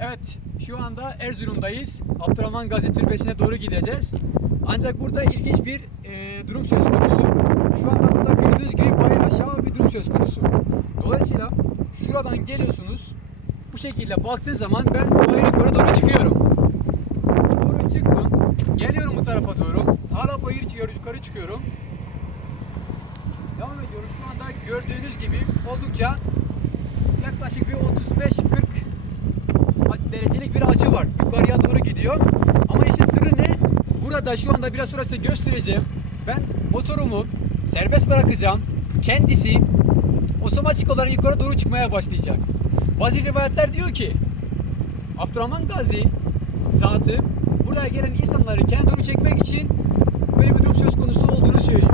Evet, şu anda Erzurum'dayız. Abdurrahman Gazi Türbesi'ne doğru gideceğiz. Ancak burada ilginç bir e, durum söz konusu. Şu anda burada gördüğünüz gibi bayır aşağı bir durum söz konusu. Dolayısıyla şuradan geliyorsunuz. Bu şekilde baktığın zaman ben bayır yukarı doğru çıkıyorum. Doğru çıktım. Geliyorum bu tarafa doğru. Hala bayır yukarı çıkıyorum. Devam ediyorum. Şu anda gördüğünüz gibi oldukça yaklaşık bir 35-40 derecelik bir açı var. Yukarıya doğru gidiyor. Ama işin sırrı ne? Burada şu anda biraz sonra size göstereceğim. Ben motorumu serbest bırakacağım. Kendisi otomatik olarak yukarı doğru çıkmaya başlayacak. Bazı rivayetler diyor ki Abdurrahman Gazi zatı buraya gelen insanları kendi doğru çekmek için böyle bir durum söz konusu olduğunu söylüyor.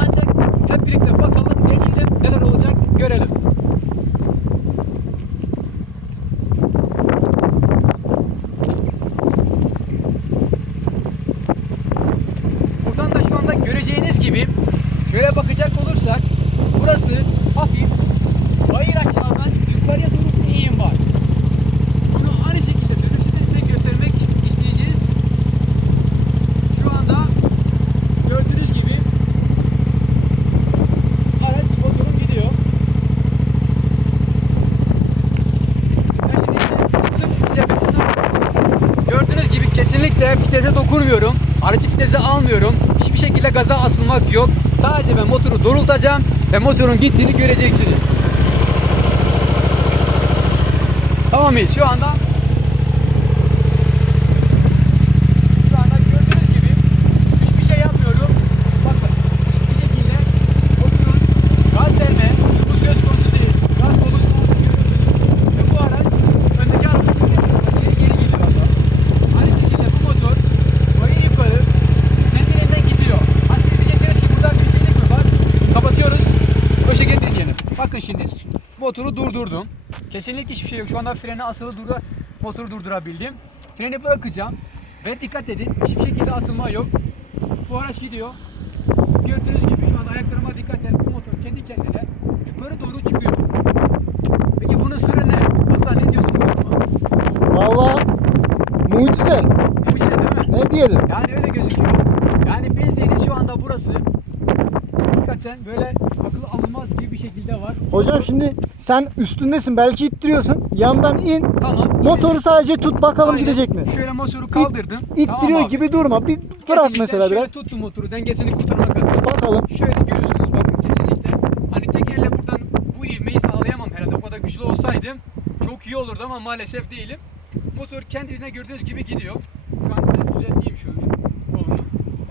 Ancak hep birlikte bakalım, deneyelim, neler olacak görelim. Buradan da şu anda göreceğiniz gibi şöyle bakacak olursak burası hafif bayır aşağıdan yukarıya doğru bir eğim var. Bunu aynı şekilde dönüşünde size göstermek isteyeceğiz. Şu anda gördüğünüz gibi araç motorum gidiyor. Gördüğünüz gibi kesinlikle vitese dokunmuyorum. Aracı vitese almıyorum. Hiçbir şekilde gaza asılmak yok. Sadece ben motoru doğrultacağım ve motorun gittiğini göreceksiniz. Tamam mıyız? Şu anda şu anda gördüğünüz gibi hiçbir şey yapmıyorum. Bakın hiçbir şekilde motorun gaz verme bu söz konusu değil. Gaz konusunu görüyorsunuz. Ve bu araç öndeki aracın geri geri gidiyor. Aynı şekilde bu motor bayır yukarı kendiliğinden gidiyor. Aslında diyeceksiniz ki burada bir şeylik mi var? Kapatıyoruz. O şekilde deneyelim. Bakın şimdi motoru durdurdum. Kesinlikle hiçbir şey yok. Şu anda frene asılı durdu. Motoru durdurabildim. Freni bırakacağım. Ve dikkat edin hiçbir şekilde asılma yok. Bu araç gidiyor. Gördüğünüz gibi şu anda ayaklarıma dikkat edin. Bu motor kendi kendine yukarı doğru çıkıyor. Peki bunun sırrı ne? Hasan ne diyorsun bu duruma? Valla mucize. Mucize değil mi? Ne diyelim? Yani öyle gözüküyor. Yani bildiğiniz şu anda burası hakikaten böyle akıl alınmaz gibi bir şekilde var. Hocam şimdi sen üstündesin belki ittiriyorsun. Yandan in. Tamam. Motoru sadece tut bakalım Aynen. gidecek mi? Şöyle motoru kaldırdım. İttiriyor abi. gibi durma. Bir bırak mesela şöyle biraz. tuttum motoru dengesini kurtarmak adına. Bakalım. Şöyle görüyorsunuz bakın kesinlikle. Hani tek elle buradan bu ivmeyi sağlayamam herhalde. O kadar güçlü olsaydım çok iyi olurdu ama maalesef değilim. Motor kendine gördüğünüz gibi gidiyor. Şu an biraz düzelteyim şu kolunu.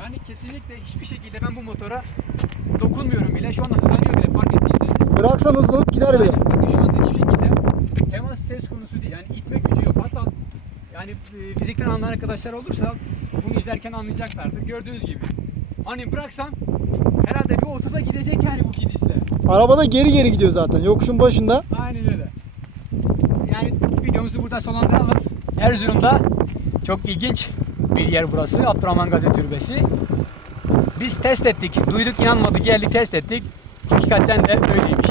Yani kesinlikle hiçbir şekilde ben bu motora dokunmuyorum bile. Şu anda hızlanıyor bile fark ettiyseniz. Bıraksan hızlanıp gider bile. Aynen. Bakın şu anda hiçbir şekilde temas söz konusu değil. Yani itme gücü yok. Hatta yani e, fizikten anlayan arkadaşlar olursa bunu izlerken anlayacaklardır. Gördüğünüz gibi. Hani bıraksam herhalde bir 30'a gidecek yani bu gidişle. Arabada geri geri gidiyor zaten. Yokuşun başında. Aynen öyle. Yani videomuzu burada sonlandıralım. Erzurum'da çok ilginç bir yer burası. Abdurrahman Gazi Türbesi. Biz test ettik. Duyduk inanmadık geldik test ettik. Hakikaten de öyleymiş.